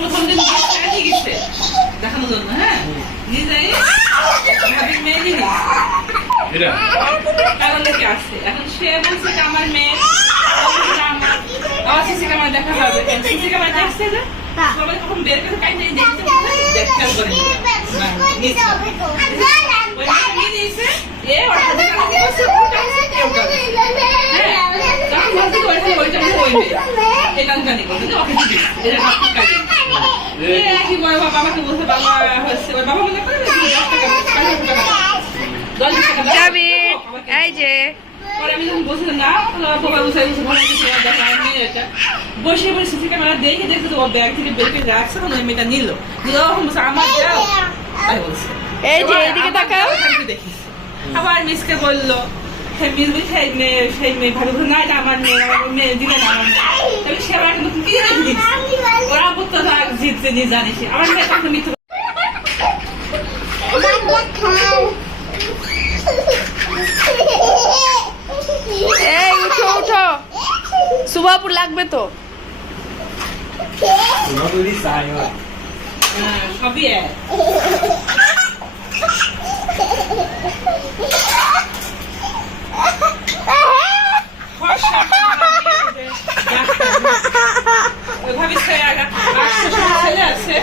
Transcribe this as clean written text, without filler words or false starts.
প্রথম দিন দেখানোর জন্য, হ্যাঁ নিজে ভাবি মেয়ে জিনিস কারণ লেগে আসছে। এখন সে বলছে যে আমার মেয়ে, আমার সিসি ক্যামেরা দেখা যাবে, সিসি ক্যামেরা দেখছে যে সবাই তখন বের করে কাইতে দেখতে করে নিয়েছে। এ ওর হাতে কানে দিয়েছে, এখানকানি করবে যে ওকে দিবি এটা আপনি কাজে কি বলে বাবাকে বলতে বাবা হচ্ছে ওই বাবা মনে করে 10 টাকা যাবি এই যে পরে আমি যখন বসে না বাবা বসে ভালো কিছু দেখা নিয়ে এটা বসে বসে সিসি ক্যামেরা দেখে দেখে তো ব্যাগ থেকে বের করে রাখছে না, ওই মেয়েটা নিল বলছে আমার যাও তাই বলছে এই যে এইদিকে তাকাও দেখিস। আবার মিসকে বললো সেই মেয়ে ভালো না এটা আমার মেয়ে দিলে না আমার মেয়ে সেবা নতুন কি ওরা বলতো জিততে নিয়ে জানিস আমার মেয়ে তখন মিথ্যে এই উঠো উঠো সুভাপুর লাগবে তো সবই ওইভাবে ছেলে আছে